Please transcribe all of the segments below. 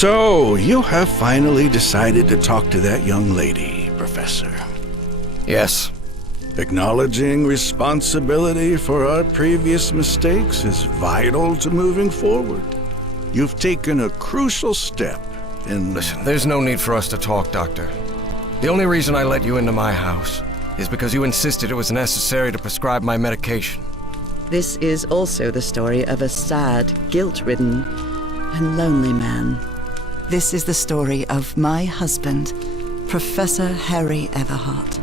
So, you have finally decided to talk to that young lady, Professor. Yes. Acknowledging responsibility for our previous mistakes is vital to moving forward. You've taken a crucial step in... Listen, there's no need for us to talk, Doctor. The only reason I let you into my house is because you insisted it was necessary to prescribe my medication. This is also the story of a sad, guilt-ridden, and lonely man. This is the story of my husband, Professor Harry Everhart.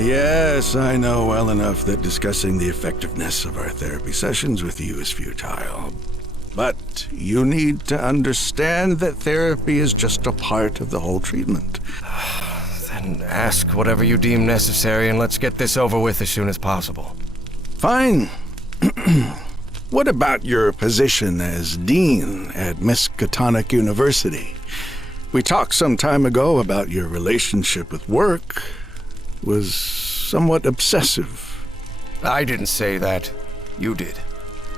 Yes, I know well enough that discussing the effectiveness of our therapy sessions with you is futile. But you need to understand that therapy is just a part of the whole treatment. Then ask whatever you deem necessary and let's get this over with as soon as possible. Fine. What about your position as dean at Miskatonic University? We talked some time ago about your relationship with work was somewhat obsessive. I didn't say that. You did.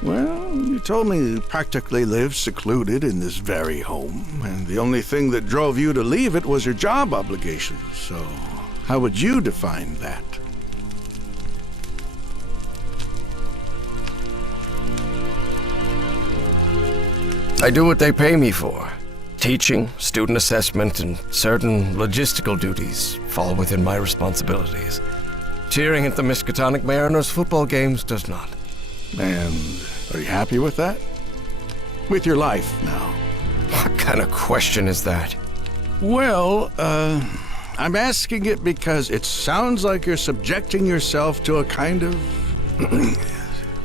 Well, you told me you practically lived secluded in this very home, and the only thing that drove you to leave it was your job obligations. So, how would you define that? I do what they pay me for. Teaching, student assessment, and certain logistical duties fall within my responsibilities. Cheering at the Miskatonic Mariners football games does not. And are you happy with that? With your life now? What kind of question is that? Well, I'm asking it because it sounds like you're subjecting yourself to a kind of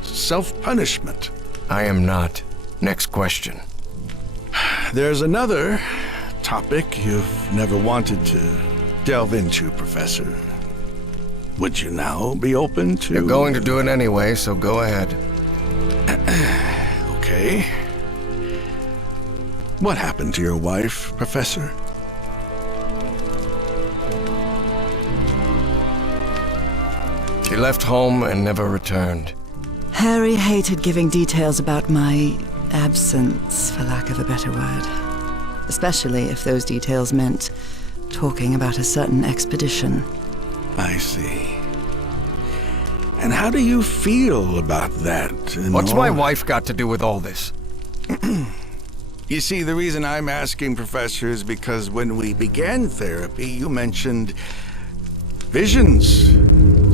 self-punishment. I am not. Next question. There's another topic you've never wanted to delve into, Professor. Would you now be open to... You're going to do it anyway, so go ahead. Okay. What happened to your wife, Professor? She left home and never returned. Harry hated giving details about my absence, for lack of a better word. Especially if those details meant talking about a certain expedition. I see. And how do you feel about that? What's my wife got to do with all this? You see, the reason I'm asking, Professor, is because when we began therapy, you mentioned visions.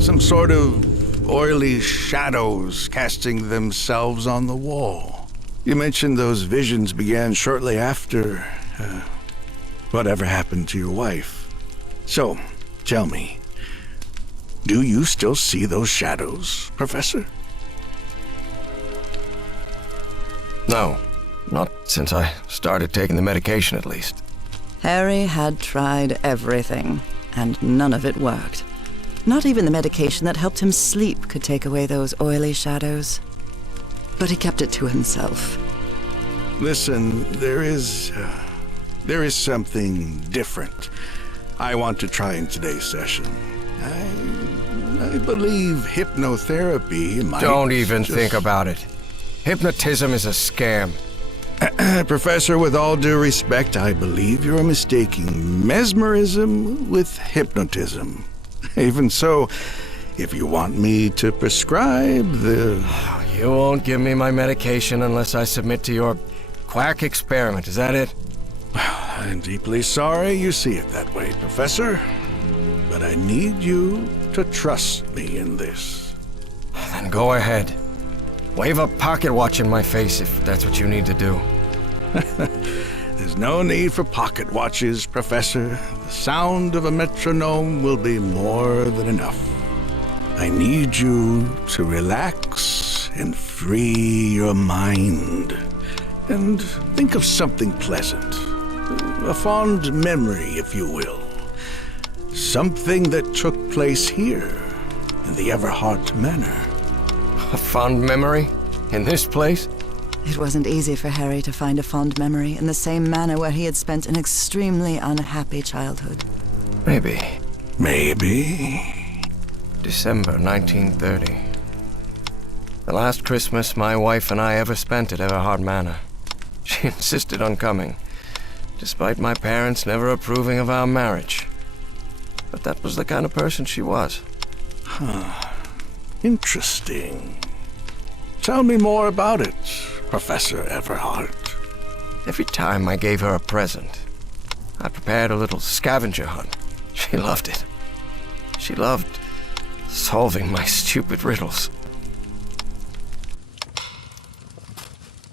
Some sort of oily shadows casting themselves on the wall. You mentioned those visions began shortly after whatever happened to your wife. So, tell me, do you still see those shadows, Professor? No, not since I started taking the medication, at least. Harry had tried everything, and none of it worked. Not even the medication that helped him sleep could take away those oily shadows. But he kept it to himself. Listen, there is something different I want to try in today's session. I believe hypnotherapy might... Don't even think about it. Hypnotism is a scam. Professor, with all due respect, I believe you're mistaking mesmerism with hypnotism. Even so, if you want me to prescribe the... You won't give me my medication unless I submit to your quack experiment, is that it? I'm deeply sorry you see it that way, Professor. But I need you to trust me in this. Then go ahead. Wave a pocket watch in my face if that's what you need to do. There's no need for pocket watches, Professor. The sound of a metronome will be more than enough. I need you to relax and free your mind. And think of something pleasant. A fond memory, if you will. Something that took place here, in the Everhart Manor. A fond memory? In this place? It wasn't easy for Harry to find a fond memory in the same manor where he had spent an extremely unhappy childhood. Maybe. Maybe. December 1930. The last Christmas my wife and I ever spent at Everhart Manor. She insisted on coming, despite my parents never approving of our marriage. But that was the kind of person she was. Interesting. Tell me more about it, Professor Everhart. Every time I gave her a present, I prepared a little scavenger hunt. She loved it. She loved solving my stupid riddles.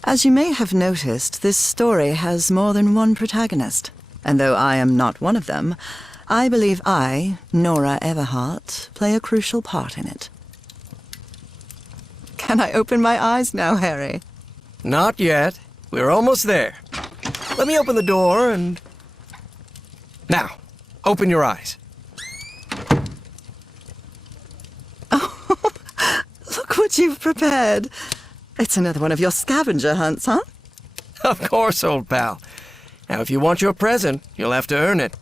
As you may have noticed, this story has more than one protagonist. And though I am not one of them, I believe I, Nora Everhart, play a crucial part in it. Can I open my eyes now, Harry? Not yet. We're almost there. Let me open the door and... Now, open your eyes. Look what you've prepared. It's another one of your scavenger hunts, huh? Of course, old pal. Now, if you want your present, you'll have to earn it.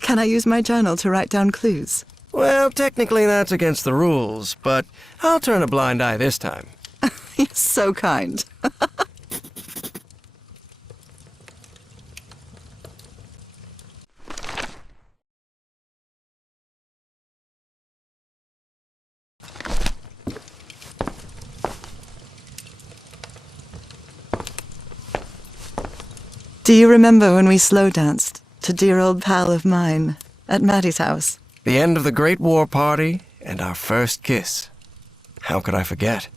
Can I use my journal to write down clues? Well, technically that's against the rules, but I'll turn a blind eye this time. You're so kind. Do you remember when we slow danced to dear old pal of mine at Maddie's house? The end of the Great War Party and our first kiss. How could I forget?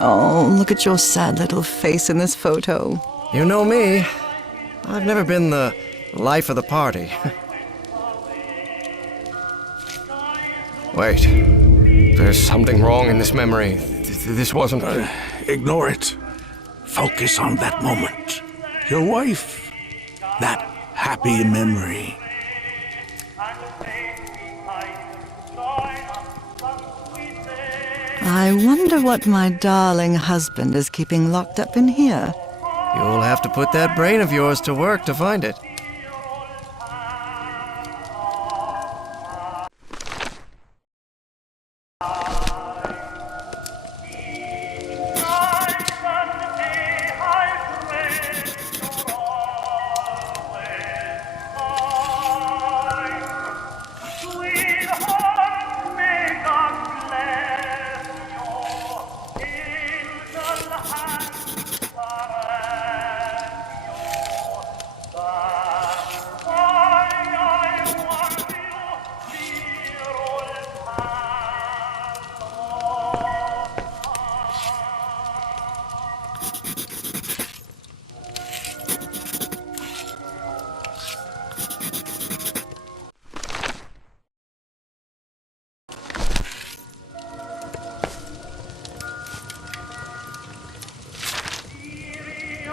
Oh, look at your sad little face in this photo. You know me. I've never been the life of the party. Wait. There's something wrong in this memory. This wasn't... Ignore it. Focus on that moment. Your wife. That happy memory. I wonder what my darling husband is keeping locked up in here. You'll have to put that brain of yours to work to find it.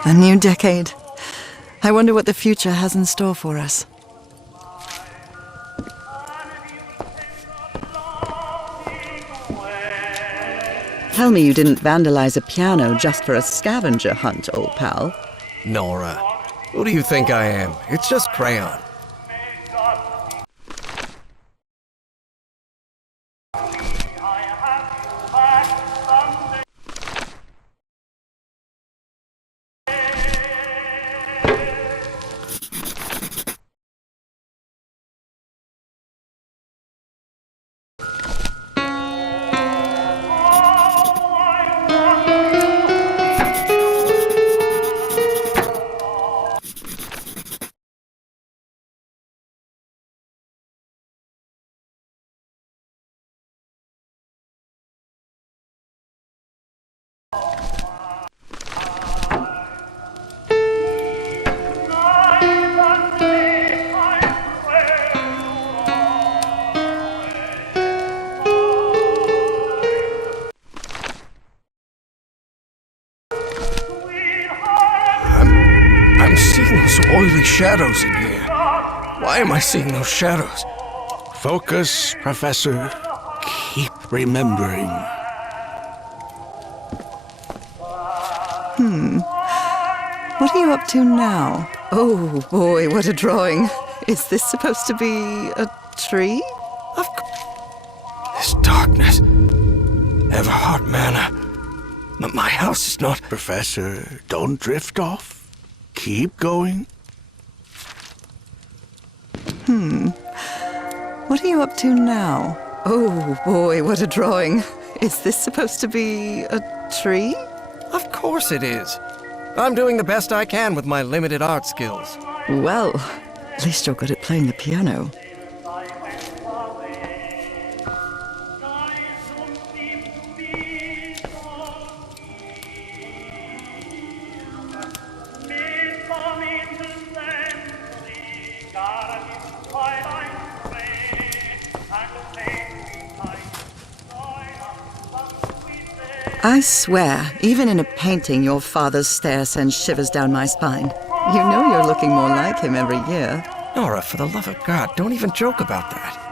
A new decade. I wonder what the future has in store for us. Tell me you didn't vandalize a piano just for a scavenger hunt, old pal. Nora, who do you think I am? It's just crayon. I'm seeing those oily shadows in here. Why am I seeing those shadows? Focus, Professor. Keep remembering. What are you up to now? Oh boy, what a drawing. Is this supposed to be a tree? Of course. This darkness. Everhard Manor. My house is not... Professor, don't drift off. Keep going. What are you up to now? Oh boy, what a drawing. Is this supposed to be a tree? Of course it is. I'm doing the best I can with my limited art skills. Well, at least you're good at playing the piano. I swear, even in a painting, your father's stare sends shivers down my spine. You know you're looking more like him every year. Nora, for the love of God, don't even joke about that.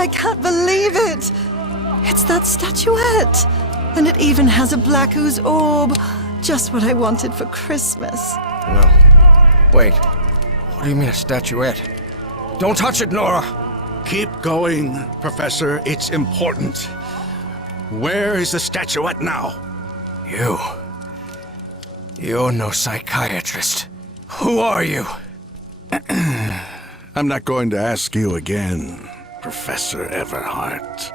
I can't believe it! It's that statuette! And it even has a black ooze orb. Just what I wanted for Christmas. No. Wait. What do you mean a statuette? Don't touch it, Nora! Keep going, Professor. It's important. Where is the statuette now? You're no psychiatrist. Who are you? I'm not going to ask you again, Professor Everhart.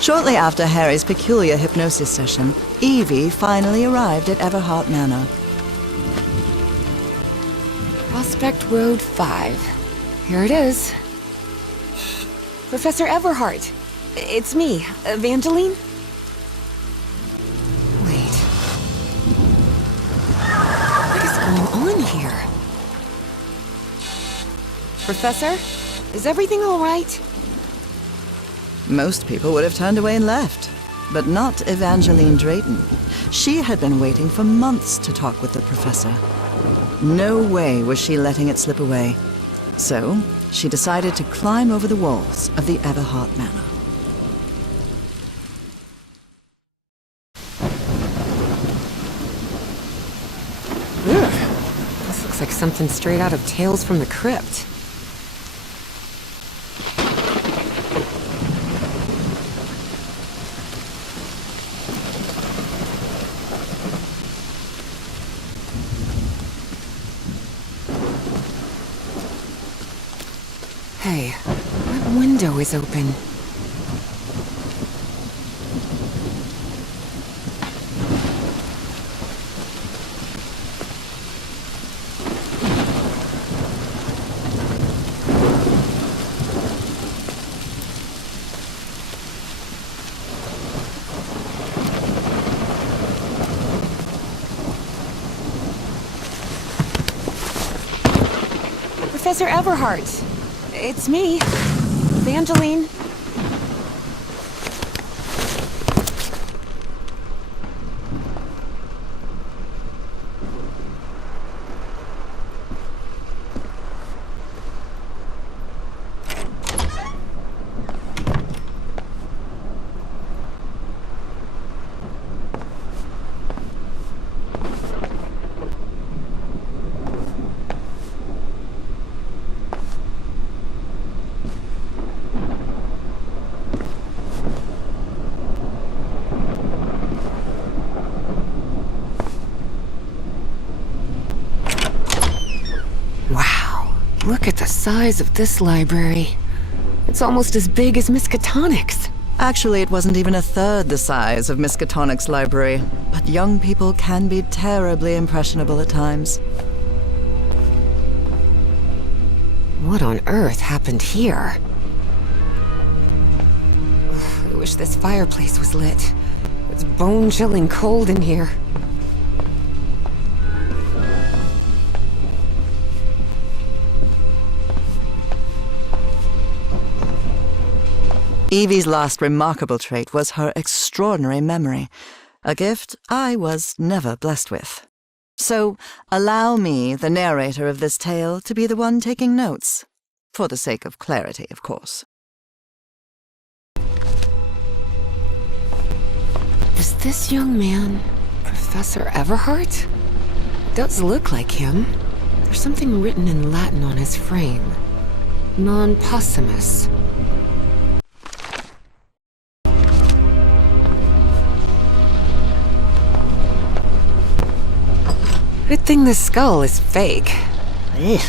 Shortly after Harry's peculiar hypnosis session, Evie finally arrived at Everhart Manor. Prospect Road 5. Here it is. Professor Everhart. It's me, Evangeline. Wait. What is going on here? Professor? Is everything all right? Most people would have turned away and left, but not Evangeline Drayton. She had been waiting for months to talk with the professor. No way was she letting it slip away. So, she decided to climb over the walls of the Everhart Manor. Ugh. This looks like something straight out of Tales from the Crypt. Hey, that window is open. Professor Everhart. It's me, Evangeline. Look at the size of this library. It's almost as big as Miskatonic's. Actually, it wasn't even a third the size of Miskatonic's library, but young people can be terribly impressionable at times. What on earth happened here? Ugh, I wish this fireplace was lit. It's bone-chilling cold in here. Evie's last remarkable trait was her extraordinary memory, a gift I was never blessed with. So, allow me, the narrator of this tale, to be the one taking notes. For the sake of clarity, of course. Is this young man Professor Everhart? Does look like him. There's something written in Latin on his frame. Non possumus. Good thing the skull is fake. Ugh.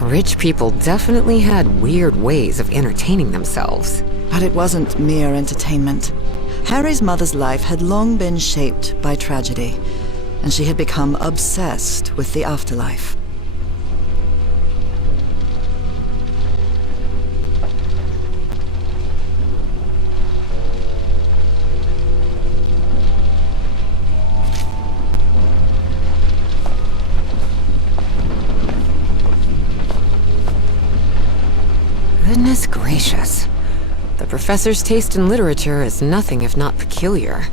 Rich people definitely had weird ways of entertaining themselves. But it wasn't mere entertainment. Harry's mother's life had long been shaped by tragedy, and she had become obsessed with the afterlife. Goodness gracious. The professor's taste in literature is nothing if not peculiar.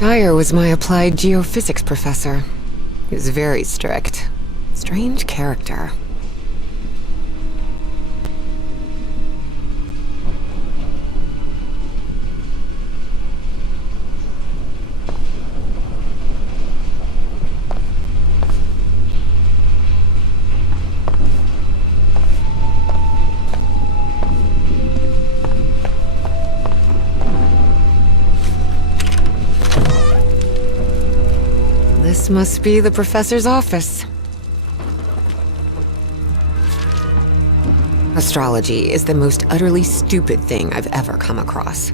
Dyer was my applied geophysics professor. He was very strict. Strange character. This must be the professor's office. Astrology is the most utterly stupid thing I've ever come across.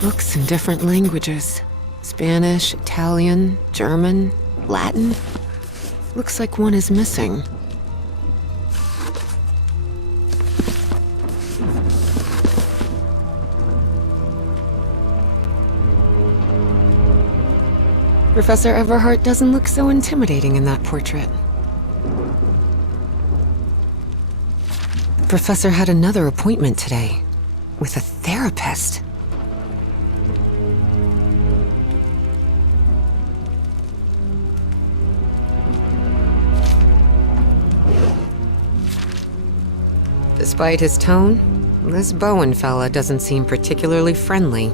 Books in different languages. Spanish, Italian, German, Latin. Looks like one is missing. Professor Everhart doesn't look so intimidating in that portrait. The professor had another appointment today, with a therapist. Despite his tone, this Bowen fella doesn't seem particularly friendly.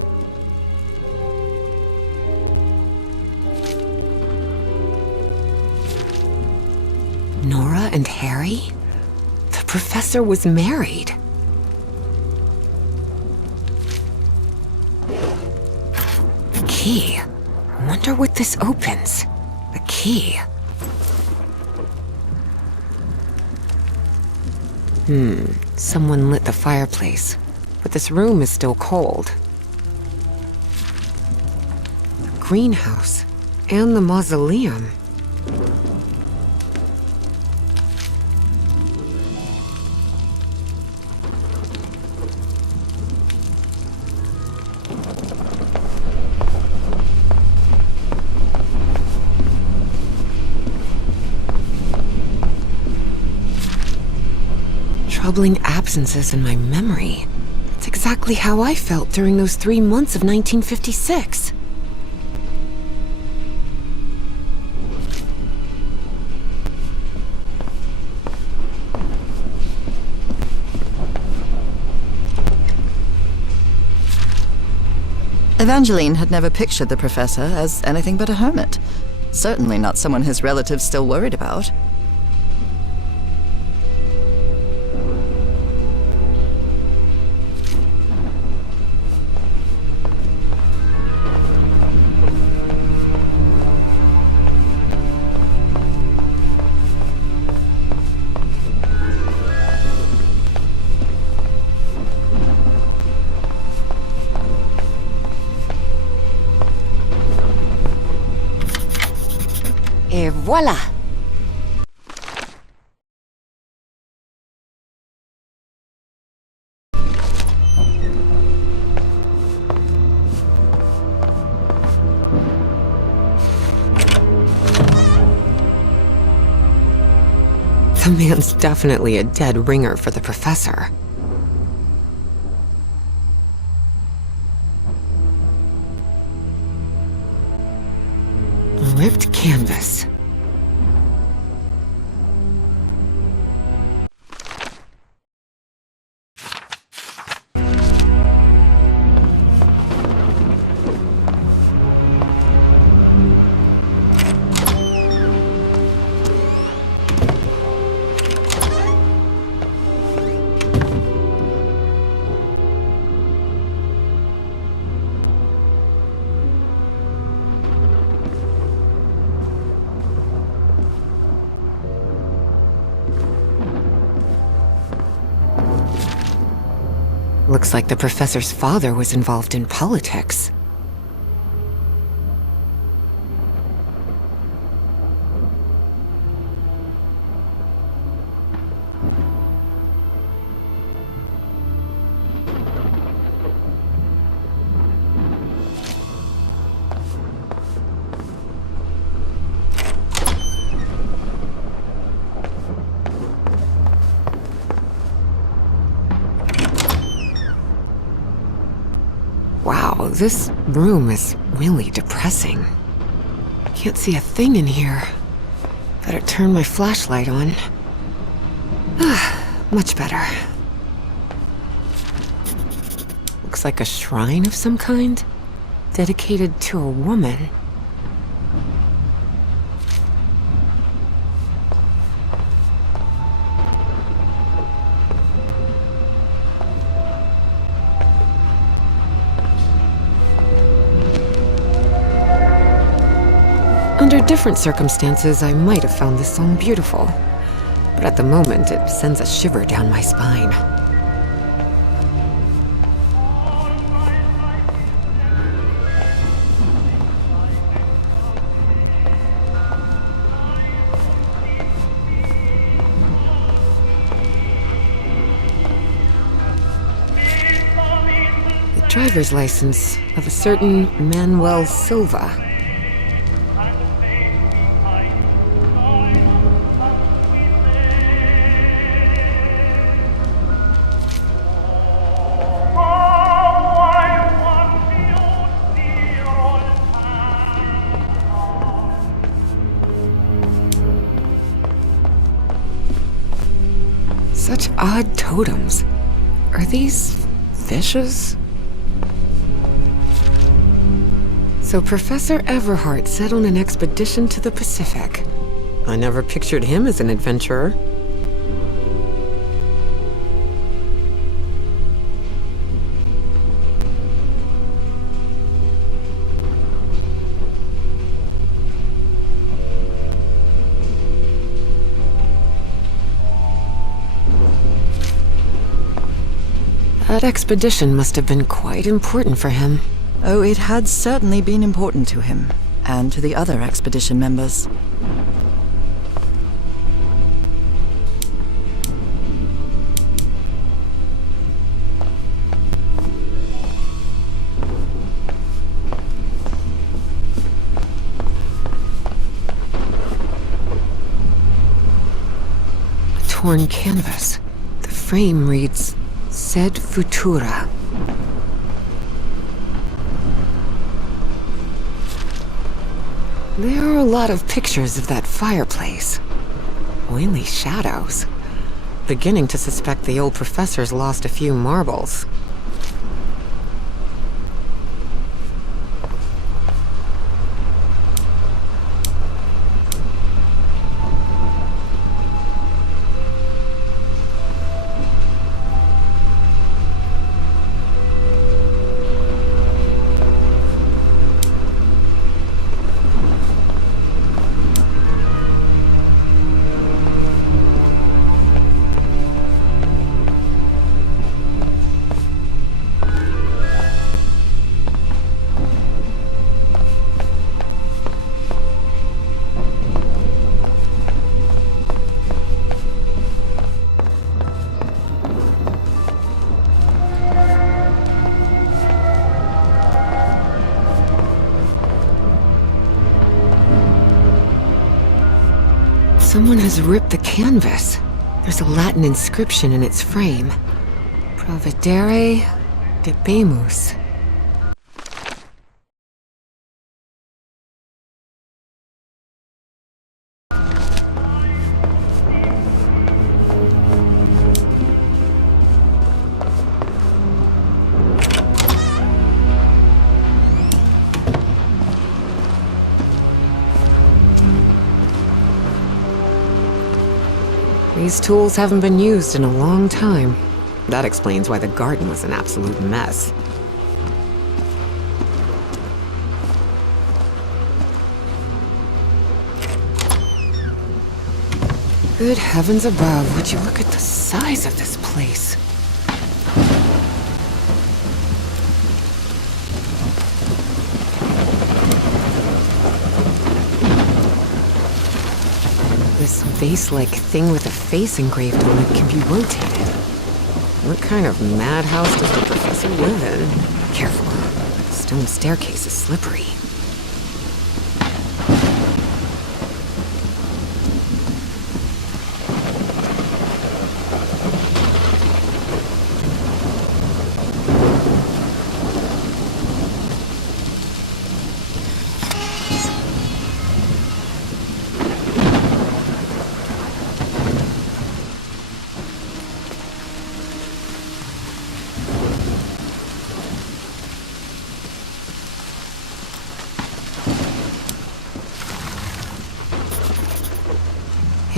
Nora and Harry? The professor was married. The key. I wonder what this opens. The key. Someone lit the fireplace, but this room is still cold. The greenhouse and the mausoleum. Troubling absences in my memory. It's exactly how I felt during those 3 months of 1956. Evangeline had never pictured the professor as anything but a hermit. Certainly not someone his relatives still worried about. Et voilà! The man's definitely a dead ringer for the professor. Ripped canvas. Looks like the professor's father was involved in politics. This room is really depressing. Can't see a thing in here. Better turn my flashlight on. Much better. Looks like a shrine of some kind, dedicated to a woman. Under different circumstances, I might have found this song beautiful, but at the moment, it sends a shiver down my spine. The driver's license of a certain Manuel Silva. Such odd totems. Are these fishes? So Professor Everhart set on an expedition to the Pacific. I never pictured him as an adventurer. That expedition must have been quite important for him. Oh, it had certainly been important to him, and to the other expedition members. A torn canvas. The frame reads, Sed Futura. There are a lot of pictures of that fireplace. Oily shadows. Beginning to suspect the old professor's lost a few marbles. Someone has ripped the canvas. There's a Latin inscription in its frame. Providere debemus. These tools haven't been used in a long time. That explains why the garden was an absolute mess. Good heavens above, would you look at the size of this place? This vase-like thing with a face engraved on it can be rotated. What kind of madhouse does the professor live in? Careful. The stone staircase is slippery.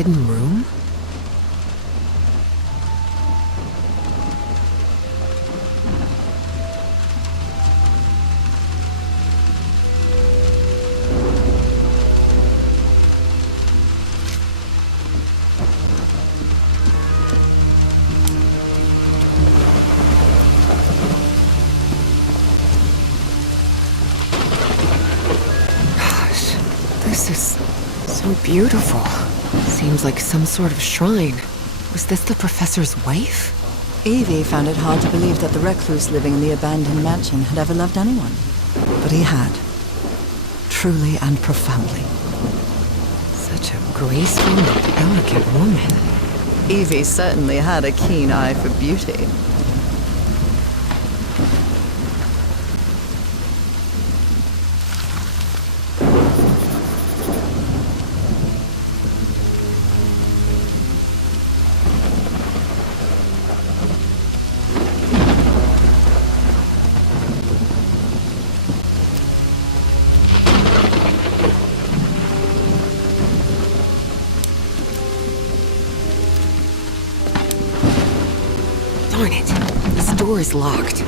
hidden room? Gosh, this is so beautiful. Seems like some sort of shrine. Was this the professor's wife? Evie found it hard to believe that the recluse living in the abandoned mansion had ever loved anyone. But he had. Truly and profoundly. Such a graceful and elegant woman. Evie certainly had a keen eye for beauty. Darn it, this door is locked.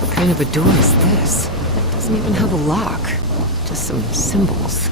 What kind of a door is this? Doesn't even have a lock, just some symbols.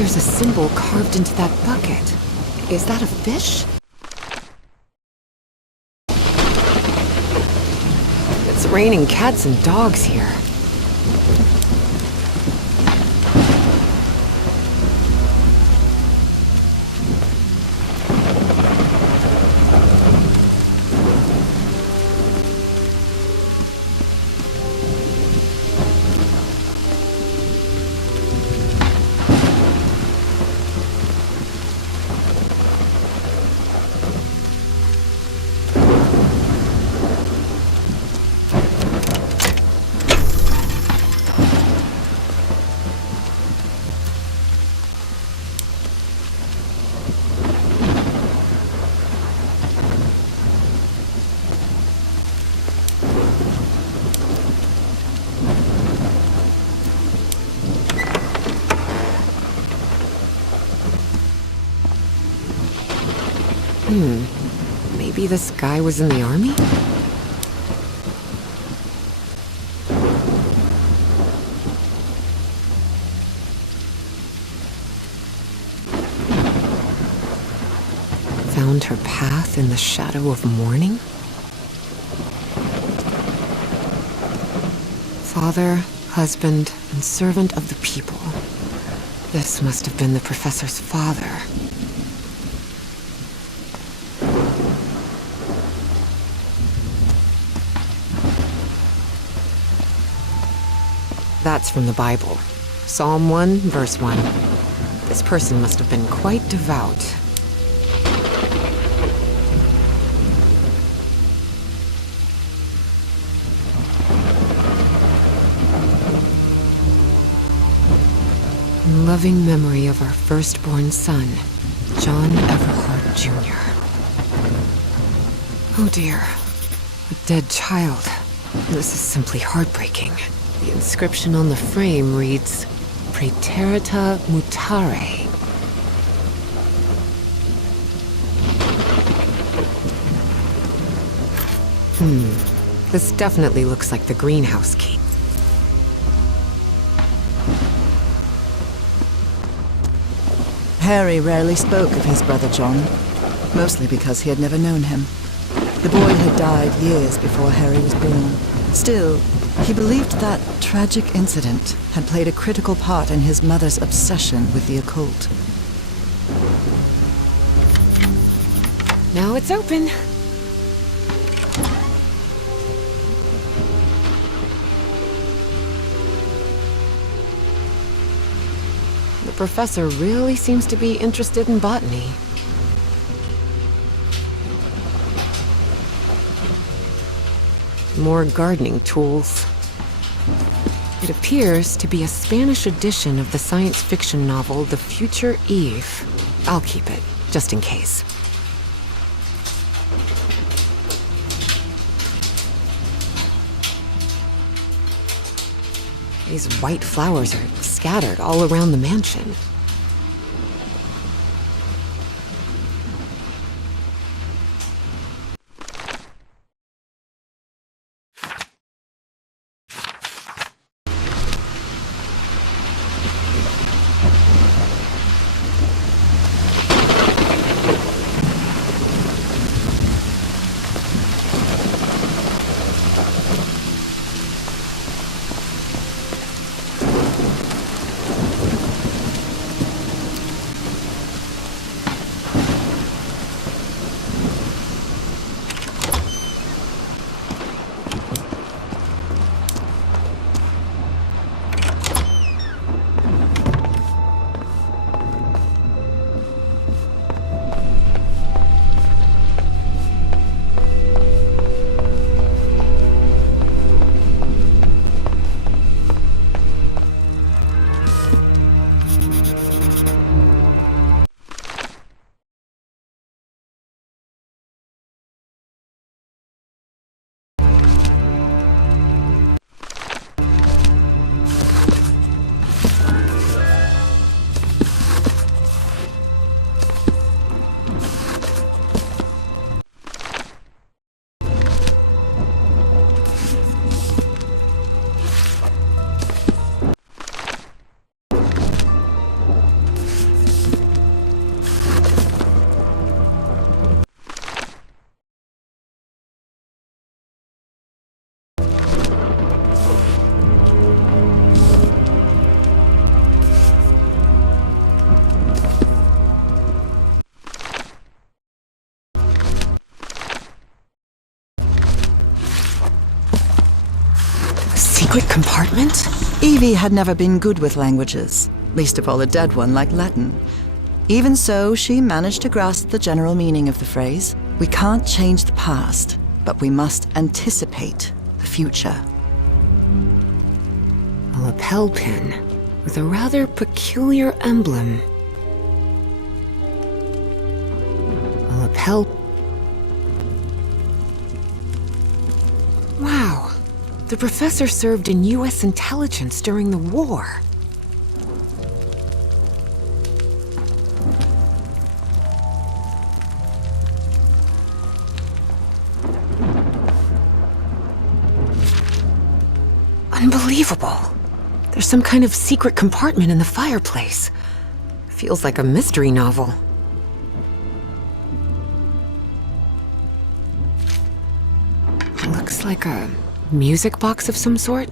there's a symbol carved into that bucket. Is that a fish? It's raining cats and dogs here. Maybe this guy was in the army? Found her path in the shadow of mourning? Father, husband, and servant of the people. This must have been the professor's father. That's from the Bible. Psalm 1, verse 1. This person must have been quite devout. In loving memory of our firstborn son, John Everhart Jr. Oh dear. A dead child. This is simply heartbreaking. The inscription on the frame reads, Praeterita Mutare. This definitely looks like the greenhouse key. Harry rarely spoke of his brother John, mostly because he had never known him. The boy had died years before Harry was born. Still, he believed that tragic incident had played a critical part in his mother's obsession with the occult. Now it's open. The professor really seems to be interested in botany. More gardening tools. It appears to be a Spanish edition of the science fiction novel The Future Eve. I'll keep it, just in case. These white flowers are scattered all around the mansion. secret compartment? Evie had never been good with languages, least of all a dead one like Latin. Even so, she managed to grasp the general meaning of the phrase. We can't change the past, but we must anticipate the future. A lapel pin with a rather peculiar emblem. A lapel... Wow. The professor served in U.S. intelligence during the war. Unbelievable. There's some kind of secret compartment in the fireplace. Feels like a mystery novel. Looks like a music box of some sort.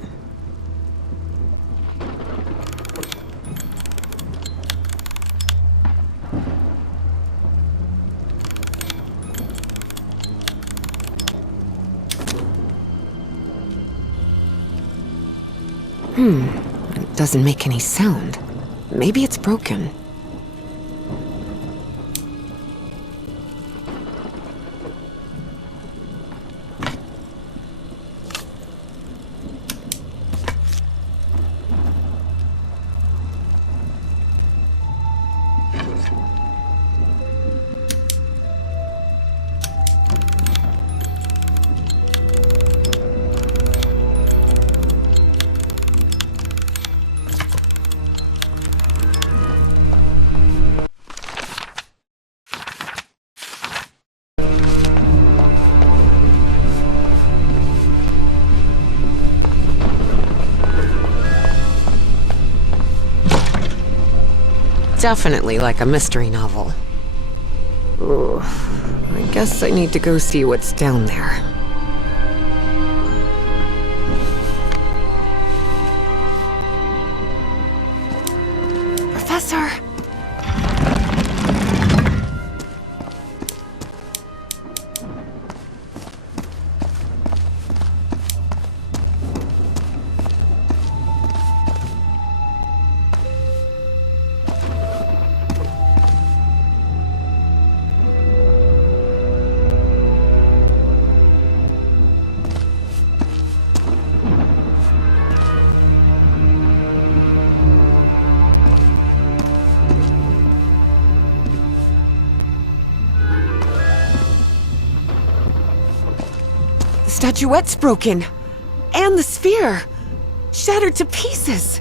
It doesn't make any sound. Maybe it's broken. Definitely like a mystery novel. Ooh, I guess I need to go see what's down there. Professor! The statuette's broken. And the sphere. Shattered to pieces.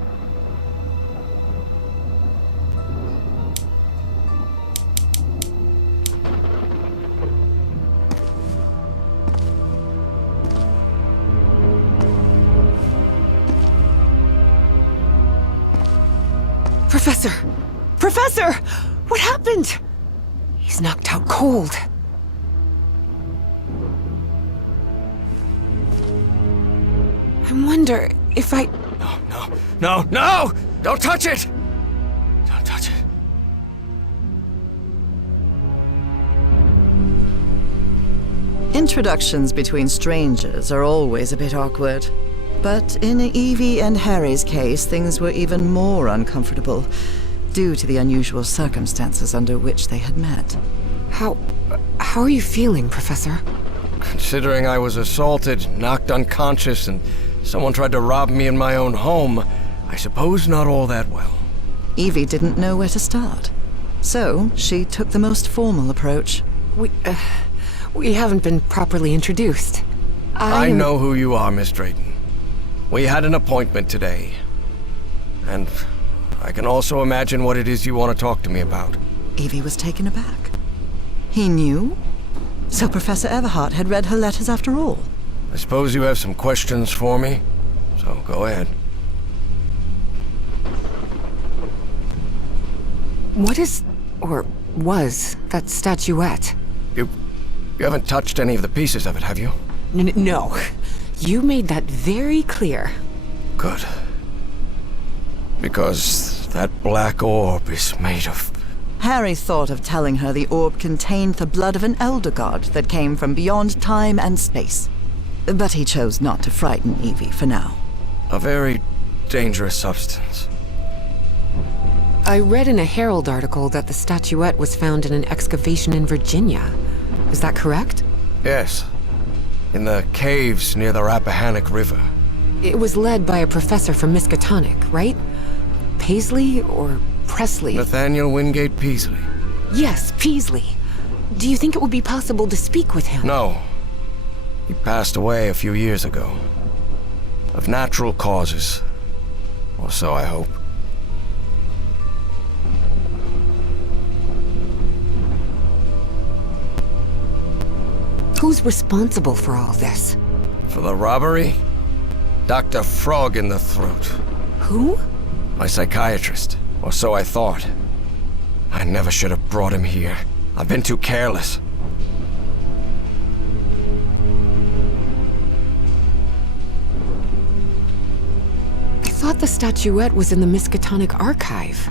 Professor! Professor! What happened? He's knocked out cold. I wonder if I... No! Don't touch it! Don't touch it. Introductions between strangers are always a bit awkward. But in Evie and Harry's case, things were even more uncomfortable, due to the unusual circumstances under which they had met. How are you feeling, Professor? Considering I was assaulted, knocked unconscious, and someone tried to rob me in my own home, I suppose not all that well. Evie didn't know where to start. So, she took the most formal approach. We haven't been properly introduced. I know who you are, Miss Drayton. We had an appointment today. And I can also imagine what it is you want to talk to me about. Evie was taken aback. He knew? So Professor Everhart had read her letters after all. I suppose you have some questions for me, so go ahead. What is, or was, that statuette? You haven't touched any of the pieces of it, have you? No. You made that very clear. Good. Because that black orb is made of... Harry thought of telling her the orb contained the blood of an elder god that came from beyond time and space. But he chose not to frighten Evie for now. A very dangerous substance. I read in a Herald article that the statuette was found in an excavation in Virginia. Is that correct? Yes. In the caves near the Rappahannock River. It was led by a professor from Miskatonic, right? Paisley or Presley? Nathaniel Wingate Peasley. Yes, Peasley. Do you think it would be possible to speak with him? No. He passed away a few years ago. Of natural causes. Or so I hope. Who's responsible for all this? For the robbery? Dr. Frog in the throat. Who? My psychiatrist. Or so I thought. I never should have brought him here. I've been too careless. I thought the statuette was in the Miskatonic archive.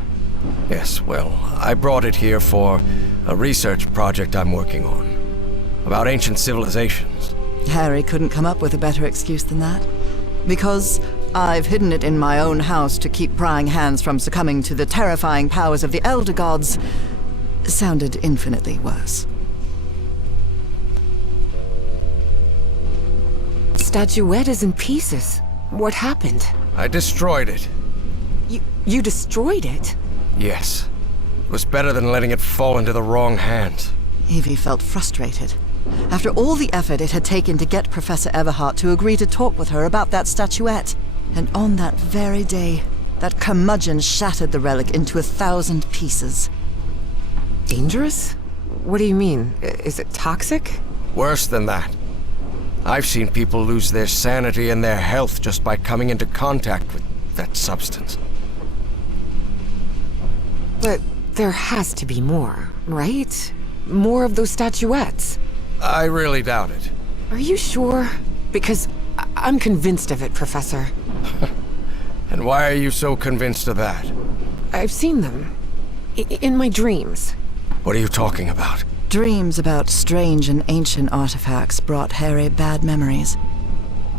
Yes, well, I brought it here for a research project I'm working on. About ancient civilizations. Harry couldn't come up with a better excuse than that. Because I've hidden it in my own house to keep prying hands from succumbing to the terrifying powers of the Elder Gods sounded infinitely worse. Statuette is in pieces. What happened? I destroyed it. You destroyed it? Yes. It was better than letting it fall into the wrong hands. Evie felt frustrated. After all the effort it had taken to get Professor Everhart to agree to talk with her about that statuette. And on that very day, that curmudgeon shattered the relic into 1,000 pieces. Dangerous? What do you mean? Is it toxic? Worse than that. I've seen people lose their sanity and their health just by coming into contact with that substance. But there has to be more, right? More of those statuettes. I really doubt it. Are you sure? Because I'm convinced of it, Professor. And why are you so convinced of that? I've seen them. In my dreams. What are you talking about? Dreams about strange and ancient artifacts brought Harry bad memories.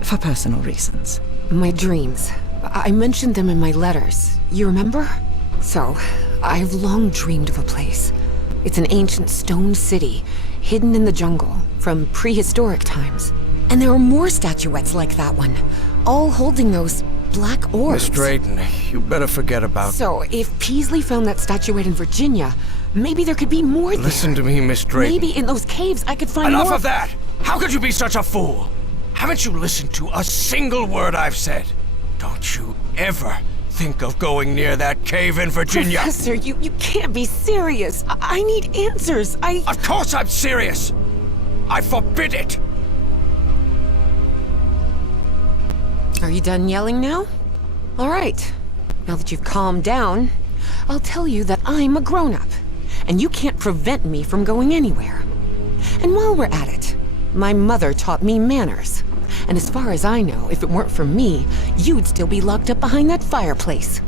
For personal reasons. My dreams. I mentioned them in my letters. You remember? So, I've long dreamed of a place. It's an ancient stone city, hidden in the jungle, from prehistoric times. And there are more statuettes like that one, all holding those black orbs. Miss Drayton, you better forget about... So, if Peasley found that statuette in Virginia, maybe there could be more there. Listen to me, Miss Drayton. Maybe in those caves I could find more... Enough of that! How could you be such a fool? Haven't you listened to a single word I've said? Don't you ever think of going near that cave in Virginia. Professor, you can't be serious. I need answers. Of course I'm serious! I forbid it! Are you done yelling now? All right. Now that you've calmed down, I'll tell you that I'm a grown-up, and you can't prevent me from going anywhere. And while we're at it, my mother taught me manners. And as far as I know, if it weren't for me, you'd still be locked up behind that fireplace.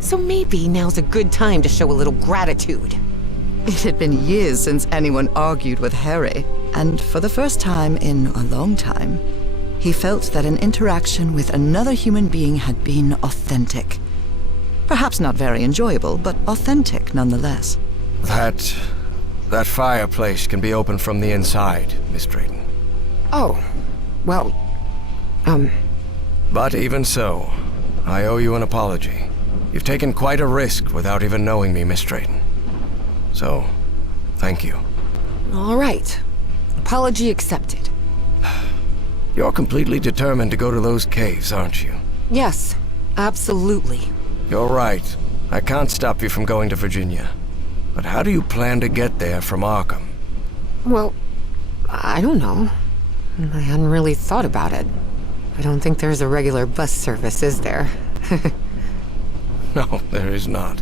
So maybe now's a good time to show a little gratitude. It had been years since anyone argued with Harry, and for the first time in a long time, he felt that an interaction with another human being had been authentic. Perhaps not very enjoyable, but authentic nonetheless. That fireplace can be opened from the inside, Miss Drayton. Oh, well, But even so, I owe you an apology. You've taken quite a risk without even knowing me, Miss Drayton. So, thank you. all right. Apology accepted. You're completely determined to go to those caves, aren't you? Yes, absolutely. You're right. I can't stop you from going to Virginia. But how do you plan to get there from Arkham? Well, I don't know. I hadn't really thought about it. I don't think there's a regular bus service, is there? No, there is not.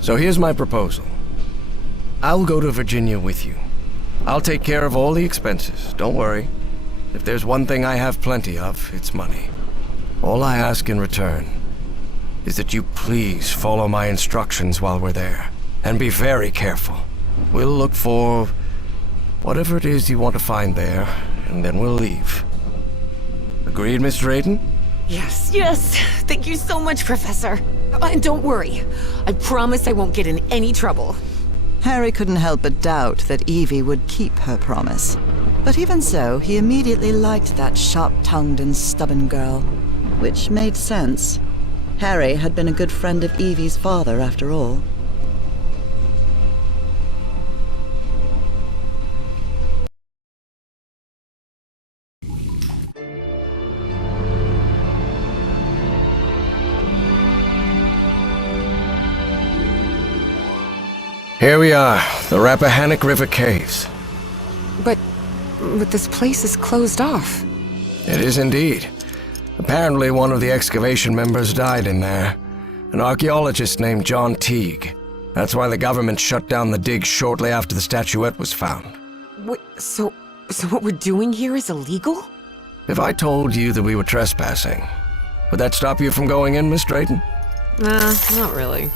So here's my proposal. I'll go to Virginia with you. I'll take care of all the expenses, don't worry. If there's one thing I have plenty of, it's money. All I ask in return is that you please follow my instructions while we're there. And be very careful. We'll look for whatever it is you want to find there, and then we'll leave. Agreed, Miss Drayton? Yes. Thank you so much, Professor. And don't worry. I promise I won't get in any trouble. Harry couldn't help but doubt that Evie would keep her promise. But even so, he immediately liked that sharp-tongued and stubborn girl. Which made sense. Harry had been a good friend of Evie's father, after all. Here we are, the Rappahannock River Caves. But this place is closed off. It is indeed. Apparently one of the excavation members died in there. An archaeologist named John Teague. That's why the government shut down the dig shortly after the statuette was found. Wait, so what we're doing here is illegal? If I told you that we were trespassing, would that stop you from going in, Miss Drayton? Nah, not really.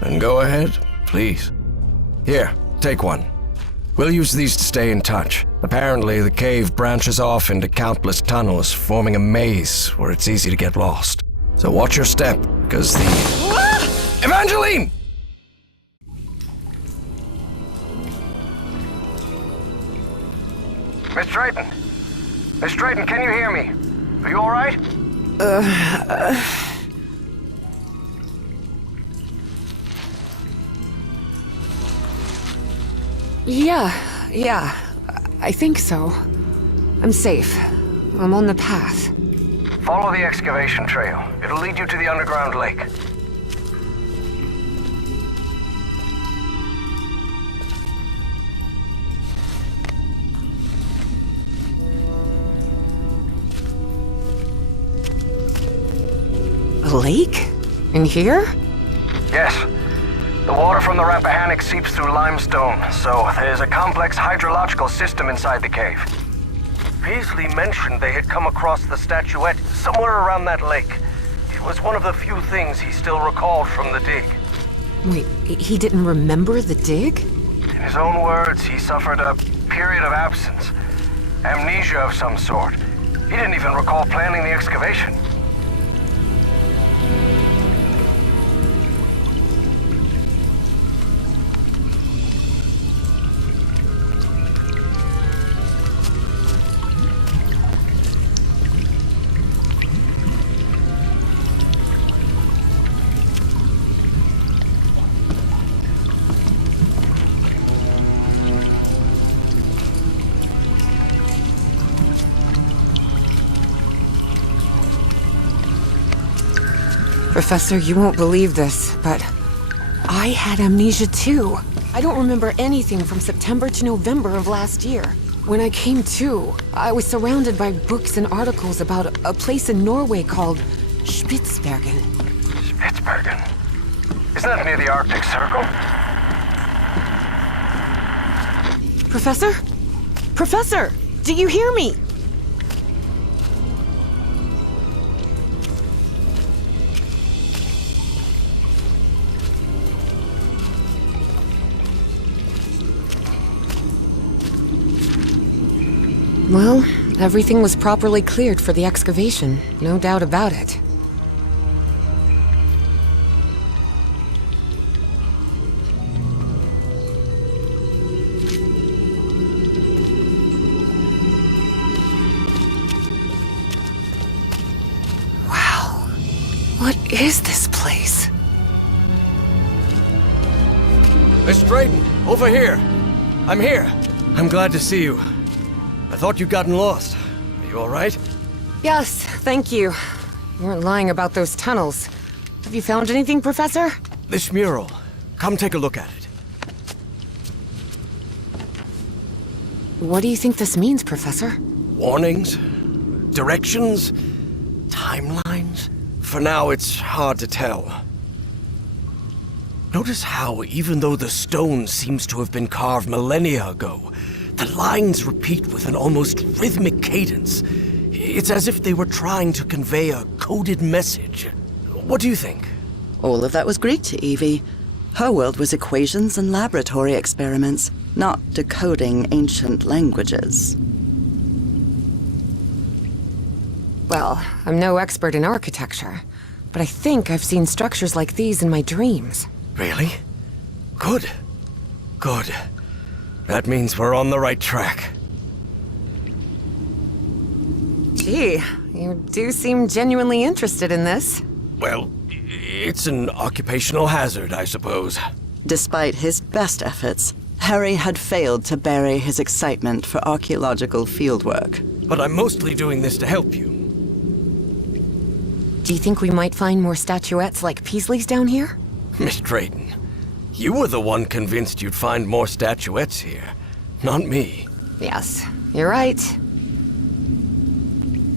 Then go ahead, please. Here, take one. We'll use these to stay in touch. Apparently, the cave branches off into countless tunnels, forming a maze where it's easy to get lost. So watch your step, because the... Evangeline! Miss Drayton! Miss Drayton, can you hear me? Are you alright? Yeah, I think so. I'm safe. I'm on the path. Follow the excavation trail. It'll lead you to the underground lake. A lake? In here? Yes. The water from the Rappahannock seeps through limestone, so there's a complex hydrological system inside the cave. Paisley mentioned they had come across the statuette somewhere around that lake. It was one of the few things he still recalled from the dig. Wait, he didn't remember the dig? In his own words, he suffered a period of absence. Amnesia of some sort. He didn't even recall planning the excavation. Professor, you won't believe this, but I had amnesia too. I don't remember anything from September to November of last year. When I came to, I was surrounded by books and articles about a place in Norway called Spitsbergen. Spitsbergen? Isn't that near the Arctic Circle? Professor? Professor! Do you hear me? Well, everything was properly cleared for the excavation, no doubt about it. Wow. What is this place? Miss Drayton, over here. I'm here. I'm glad to see you. I thought you'd gotten lost. Are you all right? Yes, thank you. You weren't lying about those tunnels. Have you found anything, Professor? This mural. Come take a look at it. What do you think this means, Professor? Warnings? Directions? Timelines? For now, it's hard to tell. Notice how, even though the stone seems to have been carved millennia ago, the lines repeat with an almost rhythmic cadence. It's as if they were trying to convey a coded message. What do you think? All of that was Greek to Evie. Her world was equations and laboratory experiments, not decoding ancient languages. Well, I'm no expert in architecture, but I think I've seen structures like these in my dreams. Really? Good. Good. That means we're on the right track. Gee, you do seem genuinely interested in this. Well, it's an occupational hazard, I suppose. Despite his best efforts, Harry had failed to bury his excitement for archaeological fieldwork. But I'm mostly doing this to help you. Do you think we might find more statuettes like Peasley's down here? Miss Drayton, you were the one convinced you'd find more statuettes here, not me. Yes, you're right.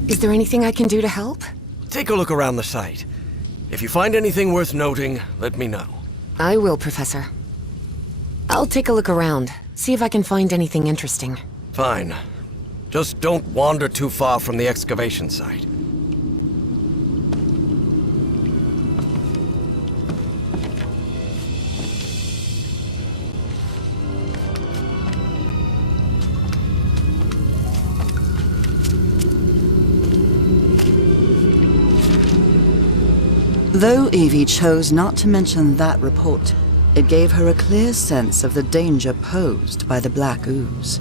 Is there anything I can do to help? Take a look around the site. If you find anything worth noting, let me know. I will, Professor. I'll take a look around, see if I can find anything interesting. Fine. Just don't wander too far from the excavation site. Though Evie chose not to mention that report, it gave her a clear sense of the danger posed by the black ooze.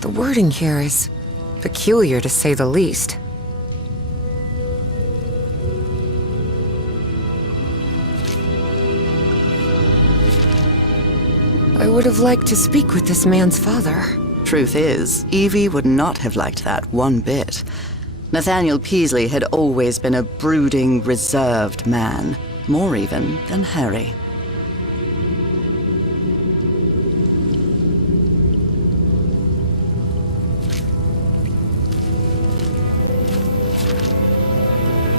The wording here is peculiar, to say the least. I would have liked to speak with this man's father. Truth is, Evie would not have liked that one bit. Nathaniel Peasley had always been a brooding, reserved man, more even than Harry.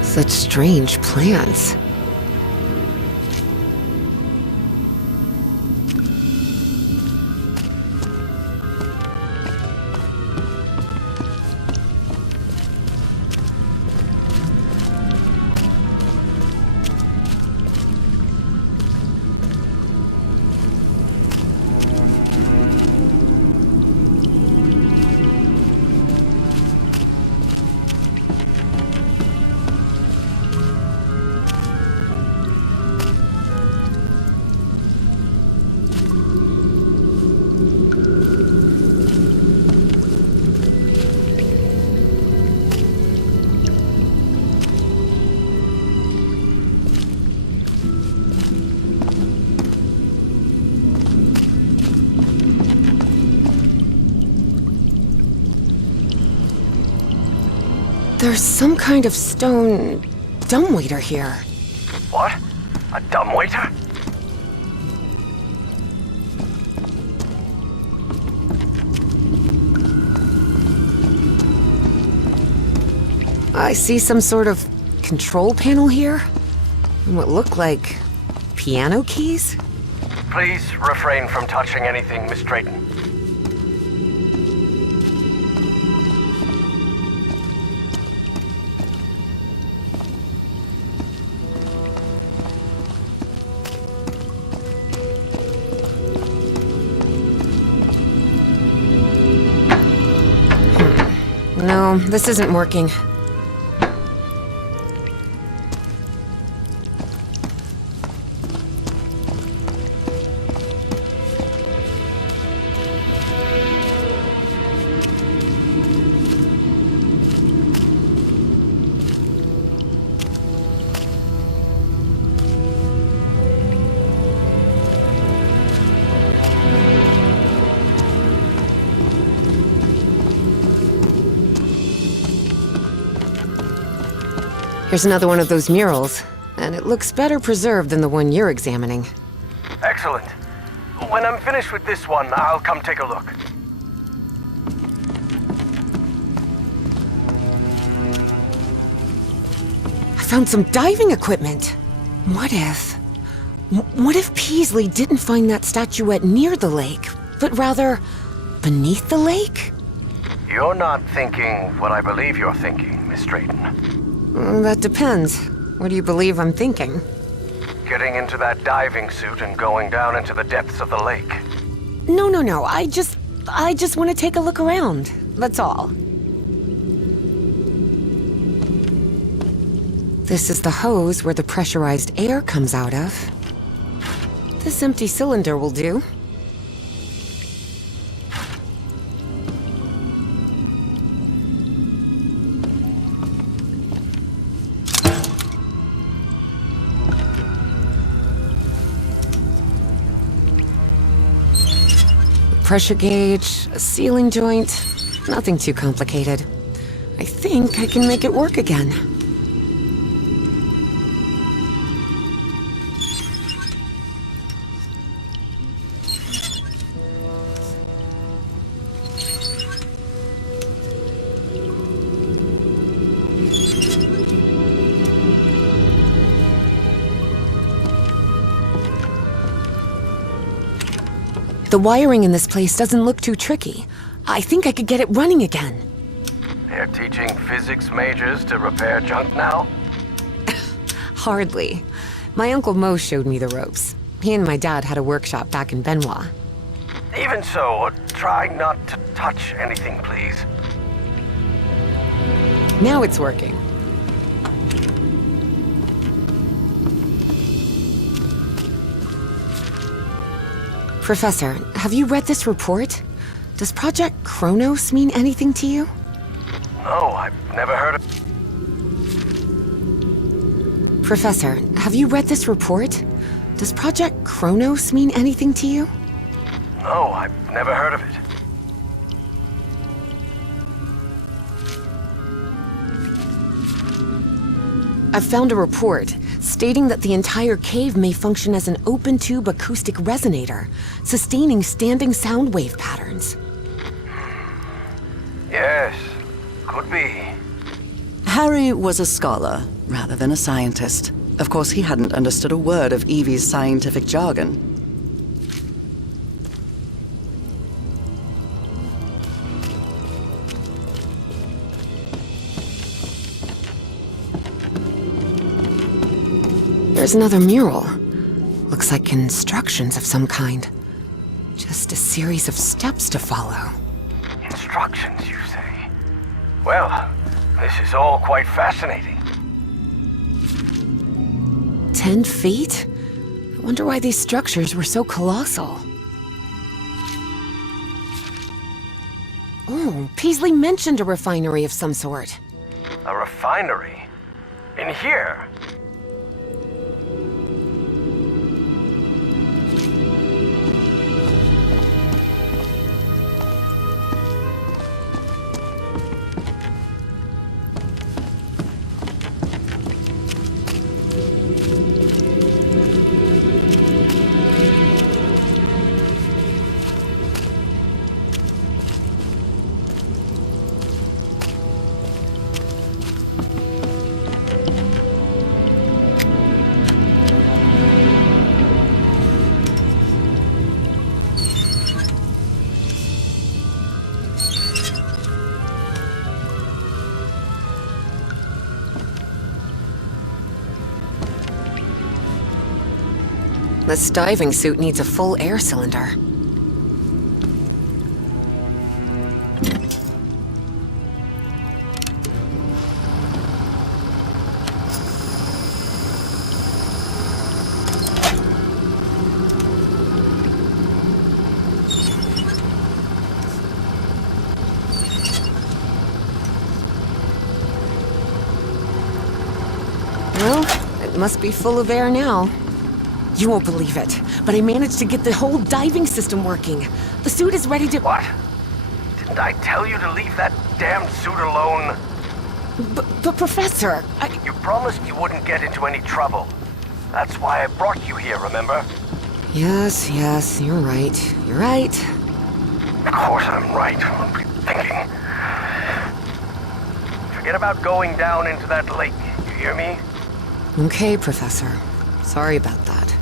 Such strange plans. There's some kind of stone dumbwaiter here. What? A dumbwaiter? I see some sort of control panel here, and what look like piano keys? Please refrain from touching anything, Miss Drayton. No, this isn't working. Here's another one of those murals, and it looks better preserved than the one you're examining. Excellent. When I'm finished with this one, I'll come take a look. I found some diving equipment. What if Peasley didn't find that statuette near the lake, but rather beneath the lake? You're not thinking what I believe you're thinking, Miss Drayton. That depends. What do you believe I'm thinking? Getting into that diving suit and going down into the depths of the lake. No. I just want to take a look around. That's all. This is the hose where the pressurized air comes out of. This empty cylinder will do. Pressure gauge, a sealing joint, nothing too complicated. I think I can make it work again. The wiring in this place doesn't look too tricky. I think I could get it running again. They're teaching physics majors to repair junk now? Hardly. My Uncle Mo showed me the ropes. He and my dad had a workshop back in Benoit. Even so, try not to touch anything, please. Now it's working. Professor, have you read this report? Does Project Kronos mean anything to you? No, I've never heard of... Professor, have you read this report? Does Project Kronos mean anything to you? No, I've never heard of it. I've found a report stating that the entire cave may function as an open-tube acoustic resonator, sustaining standing sound wave patterns. Yes, could be. Harry was a scholar rather than a scientist. Of course, he hadn't understood a word of Evie's scientific jargon. There's another mural. Looks like instructions of some kind. Just a series of steps to follow. Instructions, you say? Well, this is all quite fascinating. 10 feet? I wonder why these structures were so colossal. Oh, Peasley mentioned a refinery of some sort. A refinery? In here? This diving suit needs a full air cylinder. Well, it must be full of air now. You won't believe it, but I managed to get the whole diving system working. The suit is ready to... What? Didn't I tell you to leave that damn suit alone? But Professor, You promised you wouldn't get into any trouble. That's why I brought you here, remember? Yes, you're right. You're right. Of course I'm right. What were you thinking? Forget about going down into that lake, you hear me? Okay, Professor. Sorry about that.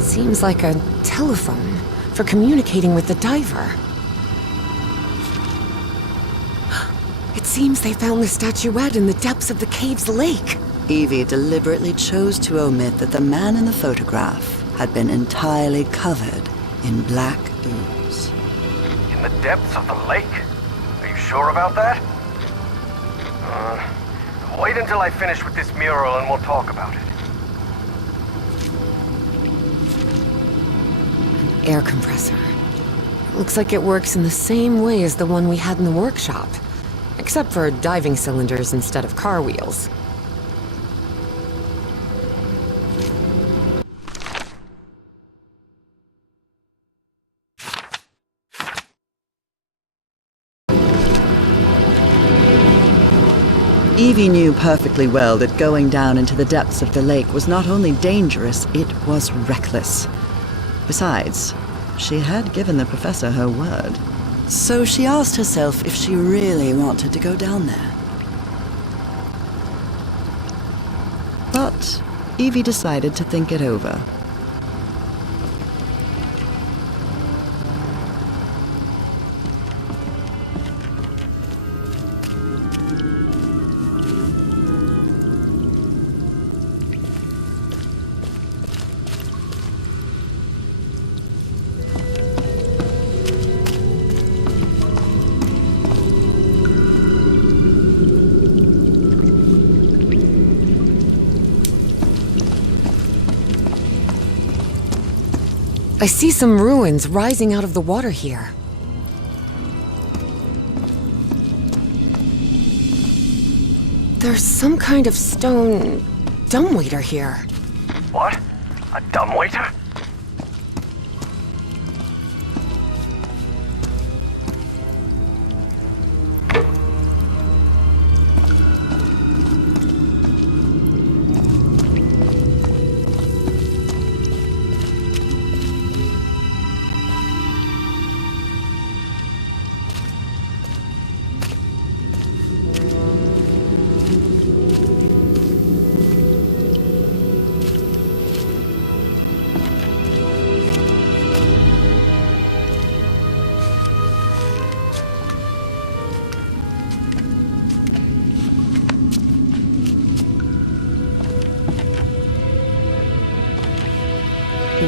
Seems like a telephone for communicating with the diver. It seems they found the statuette in the depths of the cave's lake. Evie deliberately chose to omit that the man in the photograph had been entirely covered in black ooze. In the depths of the lake? Are you sure about that? Wait until I finish with this mural and we'll talk about it. Air compressor. Looks like it works in the same way as the one we had in the workshop. Except for diving cylinders instead of car wheels. Evie knew perfectly well that going down into the depths of the lake was not only dangerous, it was reckless. Besides, she had given the professor her word. So she asked herself if she really wanted to go down there. But Evie decided to think it over. I see some ruins rising out of the water here. There's some kind of stone dumbwaiter here. What? A dumbwaiter?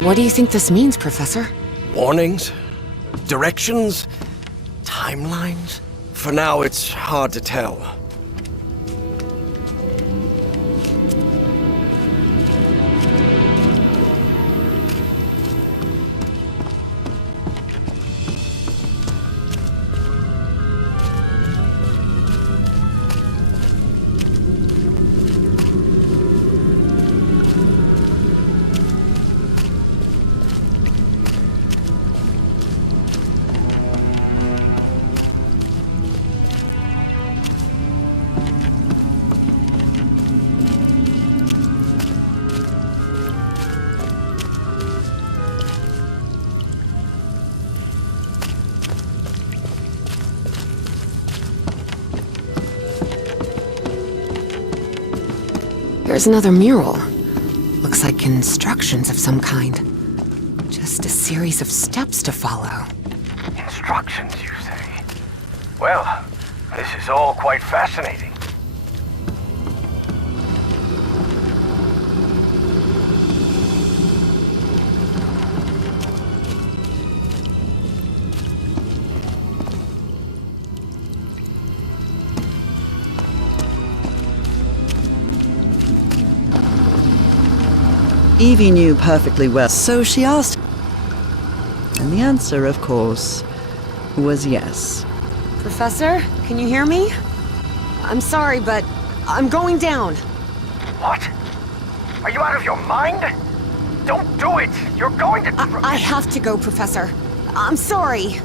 What do you think this means, Professor? Warnings? Directions? Timelines? For now, it's hard to tell. There's another mural. Looks like instructions of some kind. Just a series of steps to follow. Instructions, you say? Well, this is all quite fascinating. Evie knew perfectly well, so she asked. And the answer, of course, was yes. Professor, can you hear me? I'm sorry, but I'm going down. What? Are you out of your mind? Don't do it! You're going to... I have to go, Professor. I'm sorry.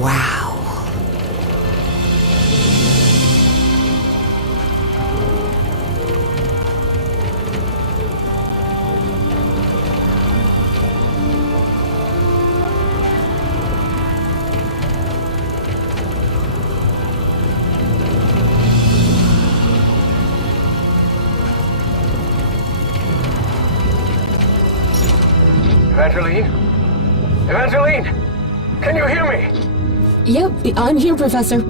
Wow. Evangeline? Evangeline! Can you hear me? Yep, I'm here, Professor.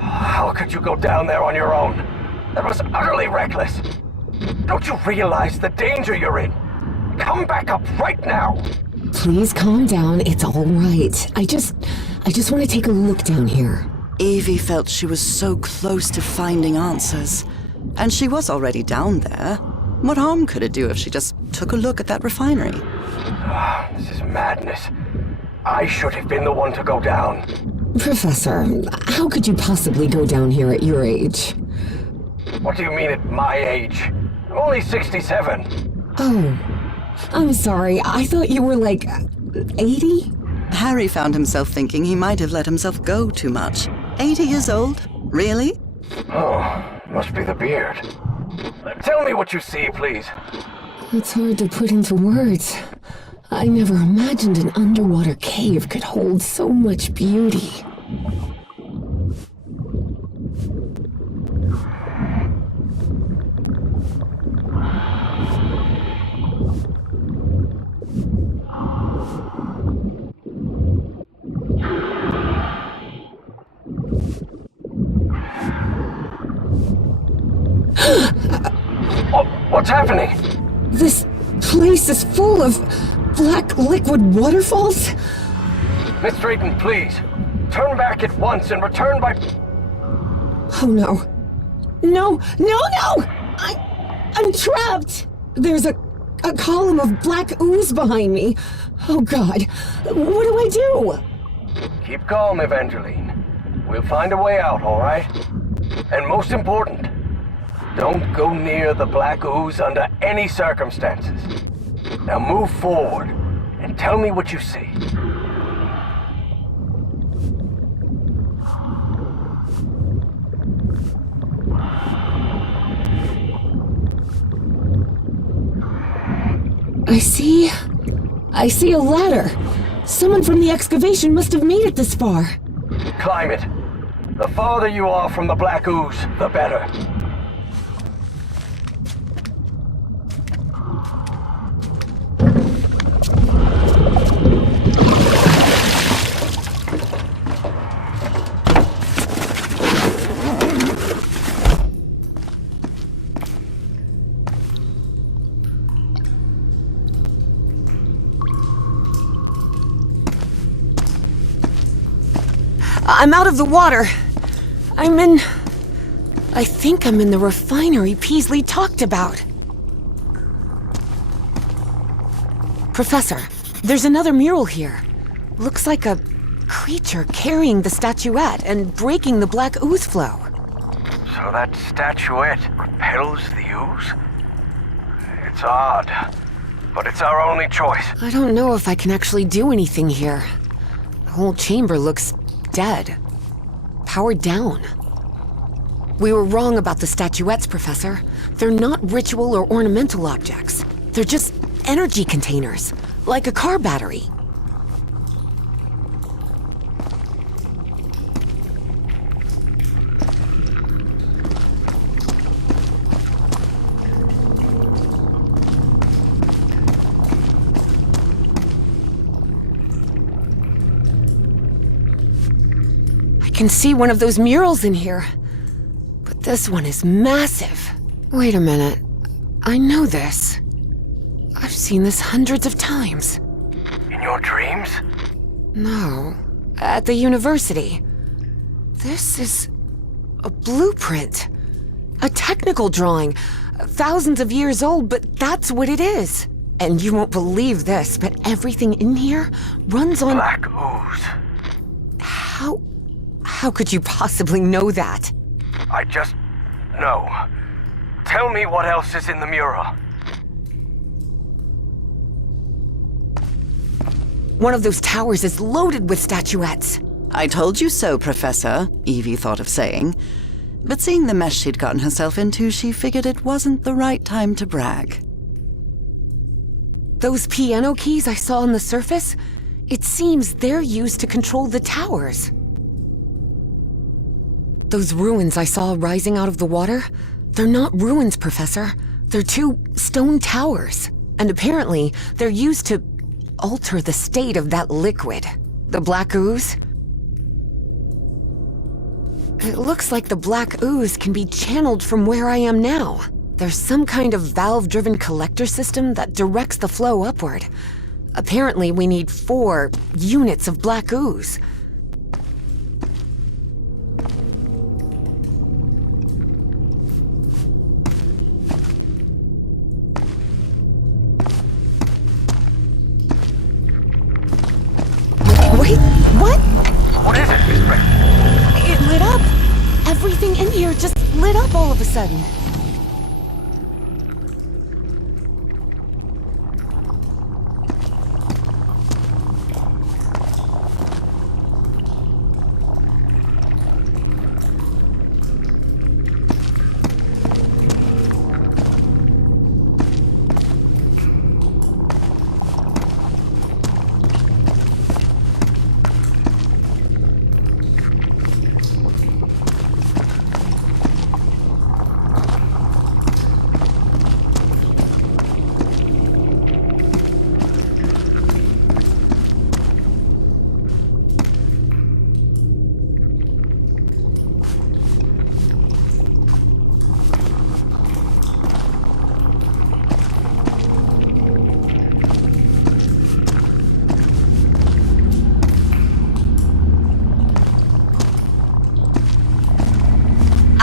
How could you go down there on your own? That was utterly reckless. Don't you realize the danger you're in? Come back up right now! Please calm down. It's all right. I just want to take a look down here. Evie felt she was so close to finding answers. And she was already down there. What harm could it do if she just took a look at that refinery? This is madness. I should have been the one to go down. Professor, how could you possibly go down here at your age? What do you mean at my age? I'm only 67. Oh, I'm sorry. I thought you were like 80? Harry found himself thinking he might have let himself go too much. 80 years old? Really? Oh, must be the beard. Tell me what you see, please. It's hard to put into words. I never imagined an underwater cave could hold so much beauty. What's happening? This place is full of black liquid waterfalls? Miss Drayton, please. Turn back at once and return by... Oh no. No! I'm trapped! There's a column of black ooze behind me. Oh God. What do I do? Keep calm, Evangeline. We'll find a way out, all right? And most important, don't go near the black ooze under any circumstances. Now move forward and tell me what you see. I see a ladder. Someone from the excavation must have made it this far. Climb it. The farther you are from the black ooze, the better. I'm out of the water. I think I'm in the refinery Peasley talked about. Professor, there's another mural here. Looks like a creature carrying the statuette and breaking the black ooze flow. So that statuette repels the ooze? It's odd, but it's our only choice. I don't know if I can actually do anything here. The whole chamber looks dead. Powered down. We were wrong about the statuettes, Professor. They're not ritual or ornamental objects. They're just energy containers, like a car battery. I can see one of those murals in here. But this one is massive. Wait a minute. I know this. I've seen this hundreds of times. In your dreams? No. At the university. This is a blueprint. A technical drawing. Thousands of years old, but that's what it is. And you won't believe this, but everything in here runs on... Black ooze. How could you possibly know that? I just know. Tell me what else is in the mural. One of those towers is loaded with statuettes. I told you so, Professor, Evie thought of saying. But seeing the mess she'd gotten herself into, she figured it wasn't the right time to brag. Those piano keys I saw on the surface, it seems they're used to control the towers. Those ruins I saw rising out of the water, they're not ruins, Professor. They're two stone towers. And apparently, they're used to alter the state of that liquid, the black ooze? It looks like the black ooze can be channeled from where I am now. There's some kind of valve-driven collector system that directs the flow upward. Apparently, we need 4 units of black ooze. Wait, what? What is it, Miss Brent? It lit up! Everything in here just lit up all of a sudden.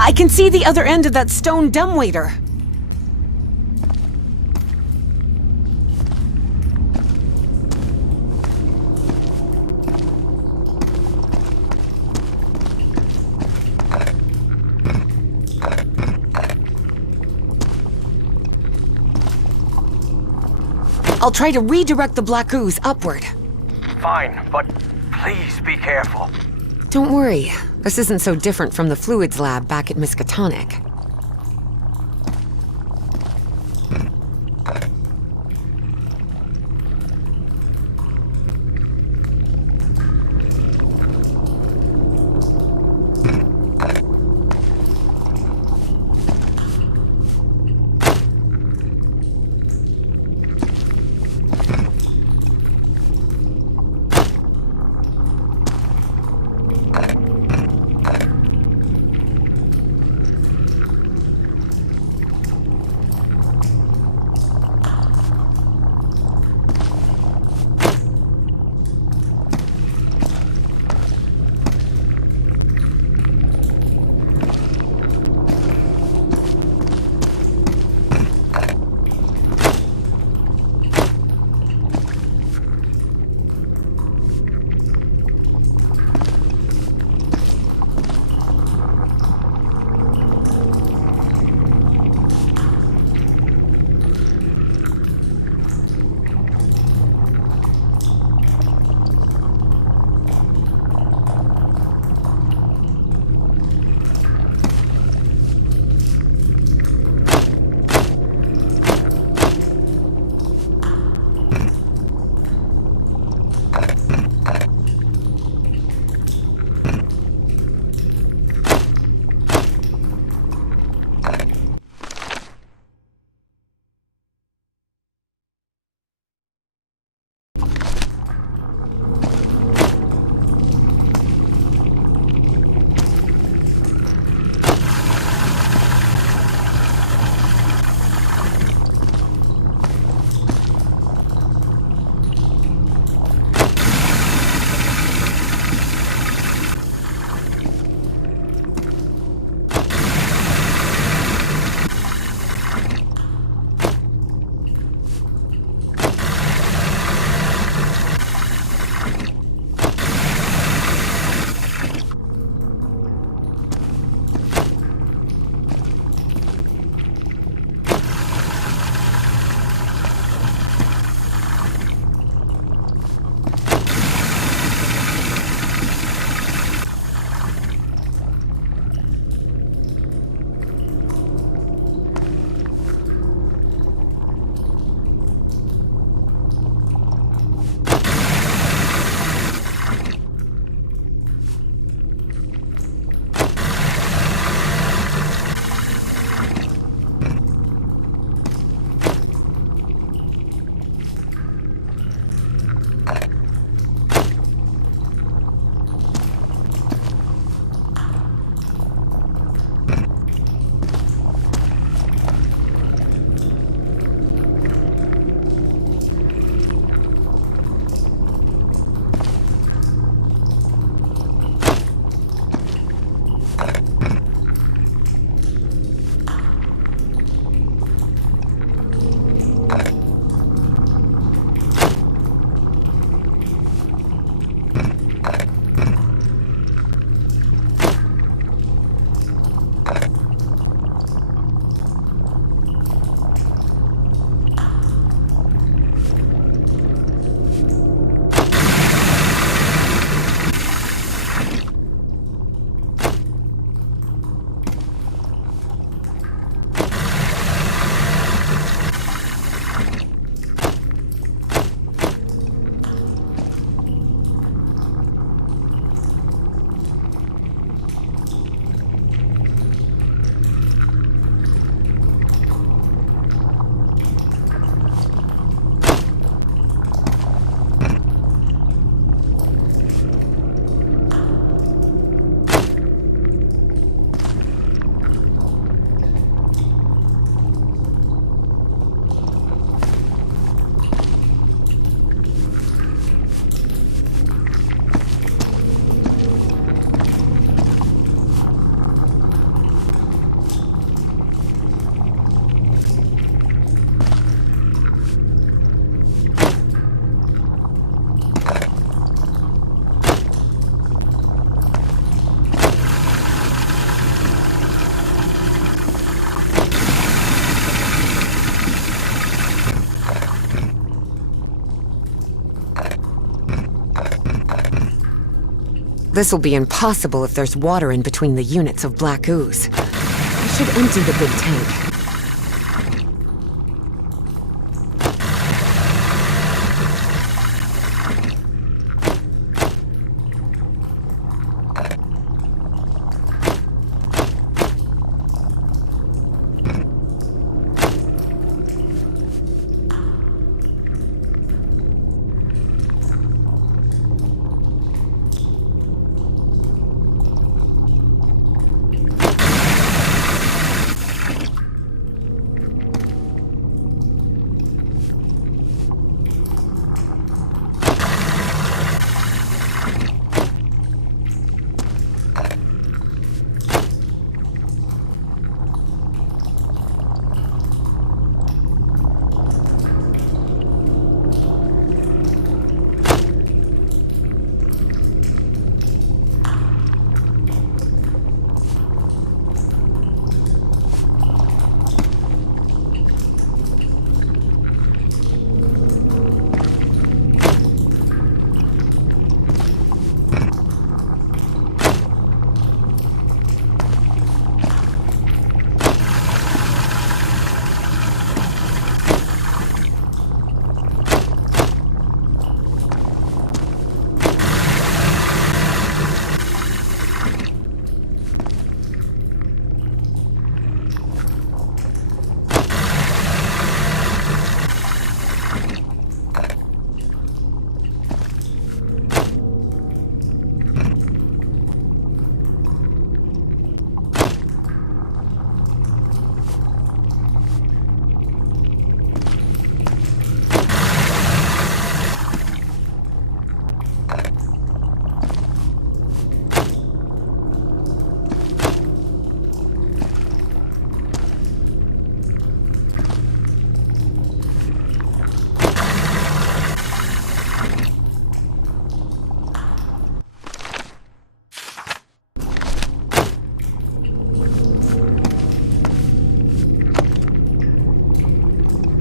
I can see the other end of that stone dumbwaiter. I'll try to redirect the black ooze upward. Fine, but please be careful. Don't worry. This isn't so different from the fluids lab back at Miskatonic. This'll be impossible if there's water in between the units of black ooze. I should empty the big tank.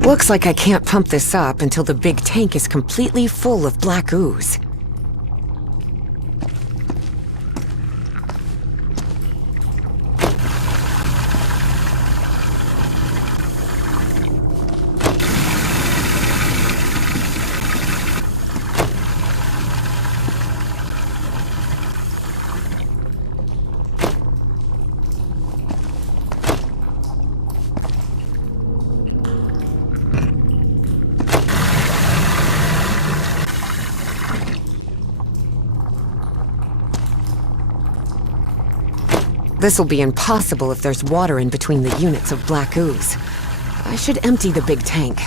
Looks like I can't pump this up until the big tank is completely full of black ooze. This'll be impossible if there's water in between the units of black ooze. I should empty the big tank.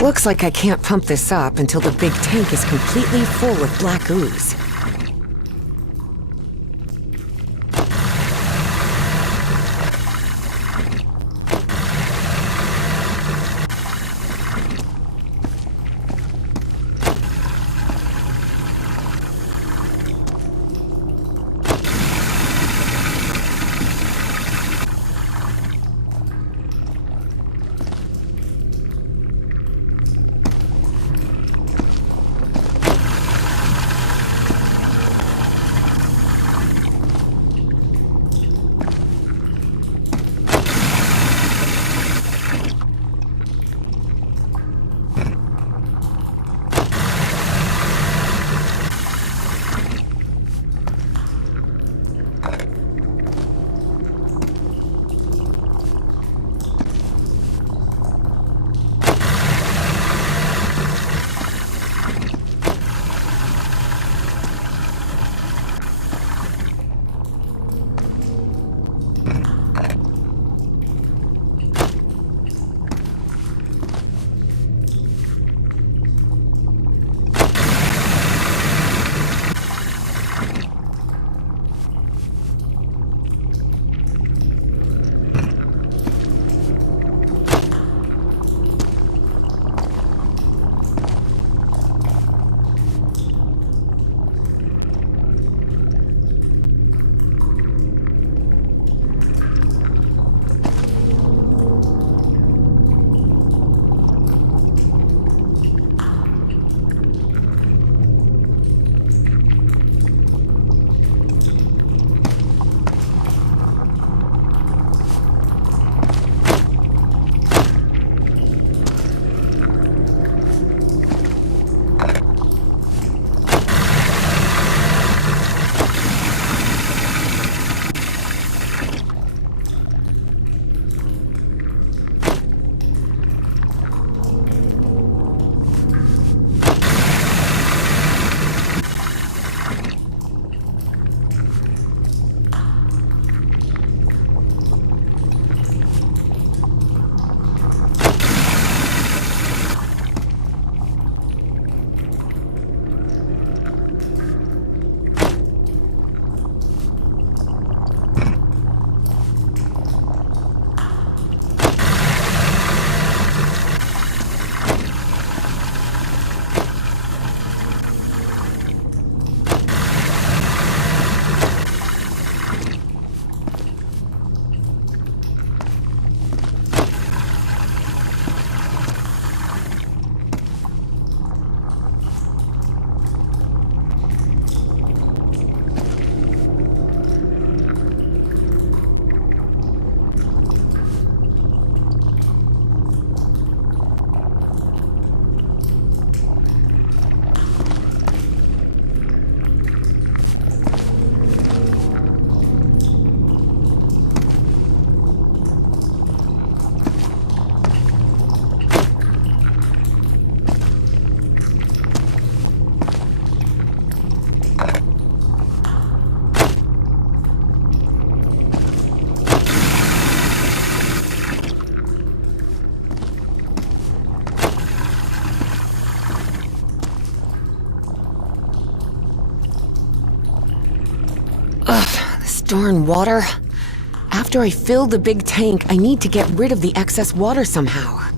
Looks like I can't pump this up until the big tank is completely full of black ooze. Ugh, this darn water. After I fill the big tank, I need to get rid of the excess water somehow.